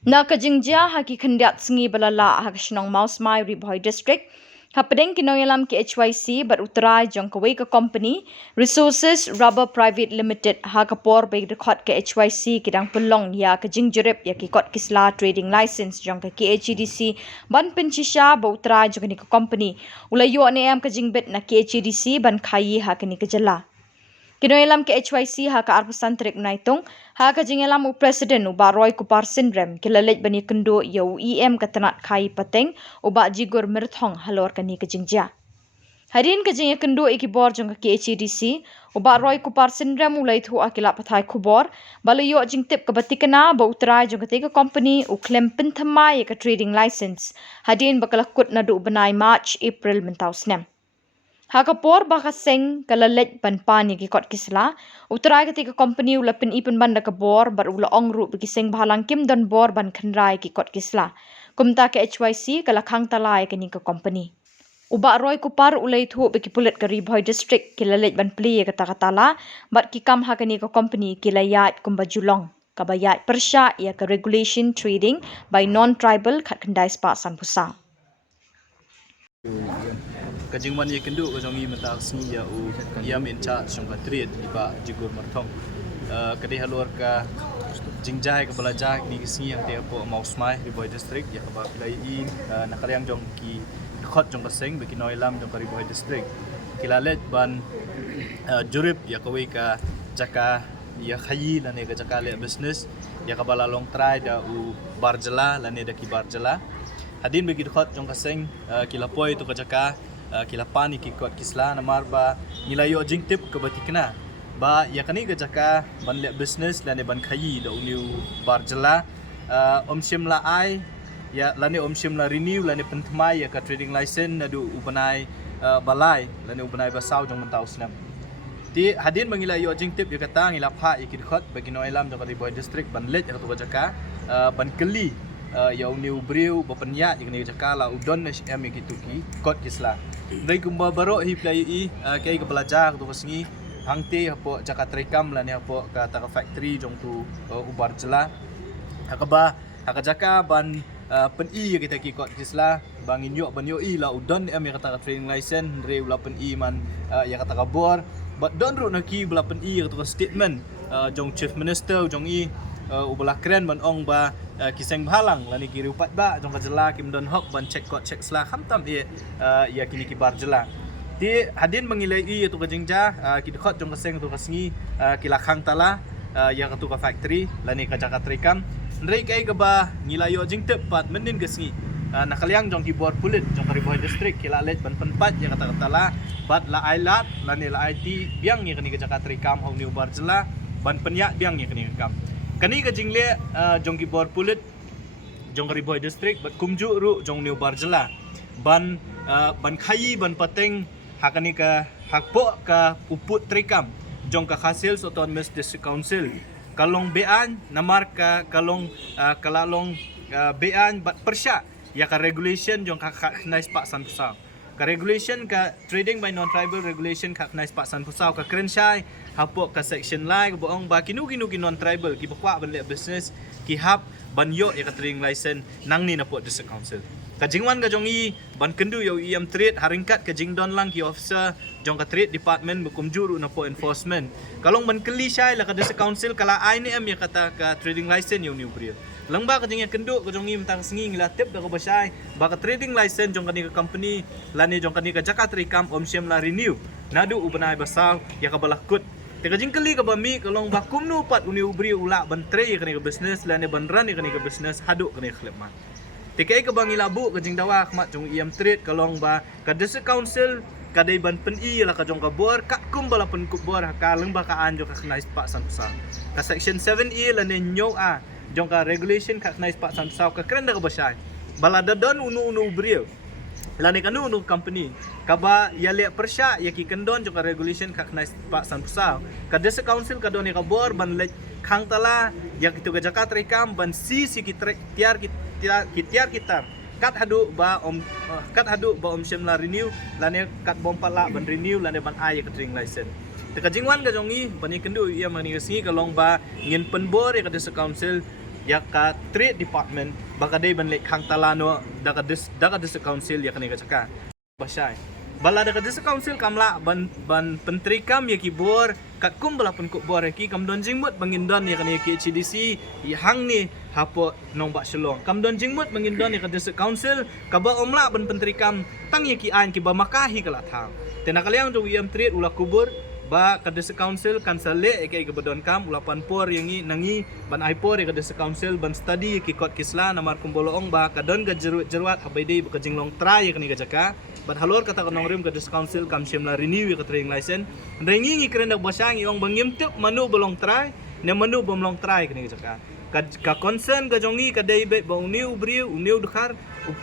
Na kajingjia haki khandiat singi balala hakashnong Maus Mai Ribhoi District. Hapadeng kinoyalam ki HYC but utrai jong kawai ka company Resources Rubber Private Limited hakapor bay record ke HYC kidang pelong ya kajingjurip ya ki kot kisla trading license jong ka KHDC ban penchisha ba utrai jong ni ka company ulayo ne am kajingbet na KHDC ban khayi hakani kajala. Kinoyalam ke HYC ha ka arpusan trik naitung ha ka jingelam u president u ba Roy Kupar syndrome kilalet bani kendo ya u EM katanat kai pateng u ba jigur mirthong halor kani ka jingjia. Harin ka jingya kendo ikibor jong ka HDC u ba Roy Kupar syndrome u lait hu akila pathai kubor balayo jingtip ka batikana ba utrai jong ka company u claim pinthamai ka trading license hadin bakalakut na du banai March April mentau snem. Hakapor baka seng kalalet ban pani ki kot kisla utrai ketika company ula pin ipin banda ka bor bar ula ongru bagi seng bahalang kim don bor ban khandrai ki kot kisla kumta ke HYC kala khang talai ke ni ka company uba Roy Kupar ulai thu bagi pulit ka Ribhoi district kilalet ban pli kata katala bat ki kam ha ke ni ka company kilayat kumba julong kabayat persya ya ka regulation trading by non tribal khat khandai spa san pusang Kajingman ye kendu kajongi menta sni ya u yam in charge song trade iba jigur marthong kadai halor ka jingjai ka balaja ni sni yang te po Maus Mai Ribhoi district ya ka ba lai i nakalyang jong ki khot jong ka seng beki noilam jong ka Ribhoi district kilalet ban jurip ya ka we ka jaka ya khayi lane ka jaka le business ya ka bala long try da u barjela lane da ki barjela hadin beki khot jong ka seng kilapoi tu ka jaka kilapani ki kot kisla namar ba nilayo jingtip ke batikna ba ya kani ga jaka ban le business lane ban khayi da uniu barjela omsim la ai ya lane omsim la renew lane penthmai ya ka trading license na du ubanai balai lane ubanai basau jong mentau snam ti hadin mangilayo jingtip ya kata ngila pha ikit khot bagi noilam da Ribhoi district ban let ya tu jaka ban keli ya uniu briu bapenya ikni jaka la udon HM ikituki kot kisla dai kumba baro hi play i kai ka belajar tu kesengi hangte hapo jaka trekam la ni hapo ka ta factory jong tu ubar jela hakaba hakajaka ban pen i kita ki kot kisla bangin yo ban yo i la udon em kata training license re ula pen i man ya kata kabor but don ru na ki bela pen i kata statement jong chief minister jong i ubala keren ban ong ba kiseng bahalang lani kiri upat ba jong kajela kim don hok ban check kot check sla khamtam ya kini ki barjela ti hadin mengilai i tu kajingja ki khot jong kaseng tu kasngi kila khang tala ya ka tu ka factory lani ka jaka trekam ndrei kai ka ba ngilayo jing tepat mendin kasngi nakalyang jong ki bor pulit jong ka Ribhoi district kila let ban penpat ya kata katala bat la ailat lani la IT biang ni kani ka jaka trekam hong ni barjela ban penyak biang ni kani kam kani ka jingle jong ki bor pulit jong Ribhoi district bat kumju ru jong new barjela ban khayi ban pateng hakani ka hakpo ka uput trekam jong ka Khasil Autonomous District Council kalong bean namar ka kalong kalalong bean bat persya ya ka regulation jong ka nice pak san pusau ka regulation ka trading by non tribal regulation ka nice pak san pusau ka krenshai hapo ka section lai boong ba kinu non tribal ki bakwa ban le business ki hap ban yo ya ka trading license nang ni na po district council ka jingwan ka jong i ban kendu yo iam trade haringkat ka jingdon lang ki officer jong ka trade department bukum juru na po enforcement kalong ban keli syai la ka district council kala ai ni am ya kata ka trading license yo new brio langba ka jingya kendu ka jong i mtang singi ngila tip da ka basai ba ka trading license jong ka ni ka company lani jong ka ni ka jaka trekam omsem la renew nadu ubanai basau ya ka balakut teka jingkali ka bami kalong bakum no pat uni ubri ula ban tre ka ni ka business lani ban ran ka ni ka business hadu ka ni khlepman teka ka bangi labu ka jing dawa khmat jong iam trade kalong ba ka district council kadai ban pen i la ka jong ka bor ka kum bala pen ku bor ka leng ba ka anjo ka nice pak san sa ka section 7e lani nyo a jong ka regulation ka nice pak san sa ka kren da ka basai bala dadon unu ubri lani kanu nu company kaba yale persya yaki kendon joka regulation kak nice pak san pusau ka district council ka don ka bor ban le khang tala yak itu ga jakat rekam ban si ki tiar kita kat hadu ba om shemla renew lani kat bom pala ban renew lani ban ay ka trading license te ka jingwan ga jongi ban kendu ia mani singi ka long ba ngin penbor ya ka district council ya ka trade department baka day ban lek khang talano daga district council ya kani ka chaka basai bala daga district council kamla ban penteri kam ya ki bor kat kum bala pun ko bor ki kam don jingmut bangindon ya kani ki HDC ya hang ni hapo nong ba shalong kam don jingmut bangindon ya ka district council ka ba omla ban penteri kam tang ya ki an ki ba makahi kala thang tena kalyang jo yam trade ula kubur ba ka district council kan sale ke gabadon kam ulapan por yang nangi ban aipor ke district council ban study ki kot kisla namar kumboloong ba kadon ga jeruat habai ba ka jinglong try ke ni ga jaka ban halor kata kanong rim ka district council kam shimla renew ka training license rengi ngi kren dak basang iong bangim tuk manu bolong try ne manu bomlong try ke ni ga jaka ka concern ga jongi ka dei be ba uniu briu uniu dukhar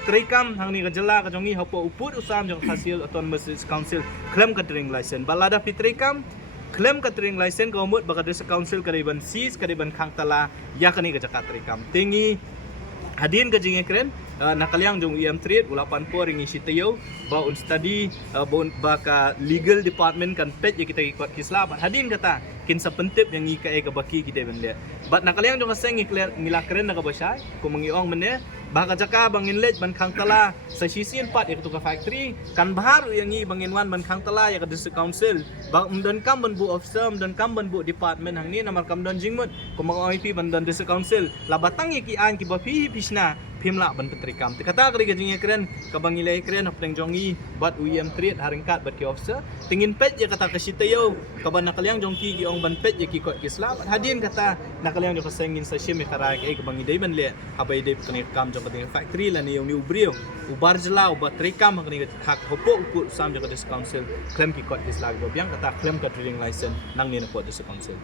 Trikam hang ni kajela ka jongi hapo uput usam jong hasil autonomous council claim ka training license balada fitrikam claim ka training license ka umut baka district council ka ban sis ka ban khang tala ya kani ka jaka trikam tingi hadin ka jinge kren nakalyang jong trade ulapan po ringi sitayo ba un study ba ka legal department kan pet ya kita ikut kisla hadin kata kin sa pentip yang ika ka baki kita ben le bat nakalyang jong aseng ngila kren na ka basay kung mangiong mene baka jaka bangin lej ban khang tala sa sisin pat ikut ka factory kan bahar yang bangin wan ban khang tala ya ka district council ba umdon kam ban bu officer umdon kam ban bu department hang ni namar kam don jingmut kung mga OIP ban don district council labatang ki an ki ba pisna pimla ban petrikam kata kari gajing keren kabang ilai keren hapeng jongi bat trade haringkat bat ki officer tingin pet ya kata kasitayo kaban nakalyang jongki ki ong ban pet ya ki kot kisla hadin kata nakalyang jo kasengin sa shim karai ke kabang idai ban le habai dei kani kam jo kati factory la ni ubrio ubar jela ubat trikam kani hak hopo ukur sam jo kati council claim ki kot kisla go biang kata claim ka trading license nang ni na pot council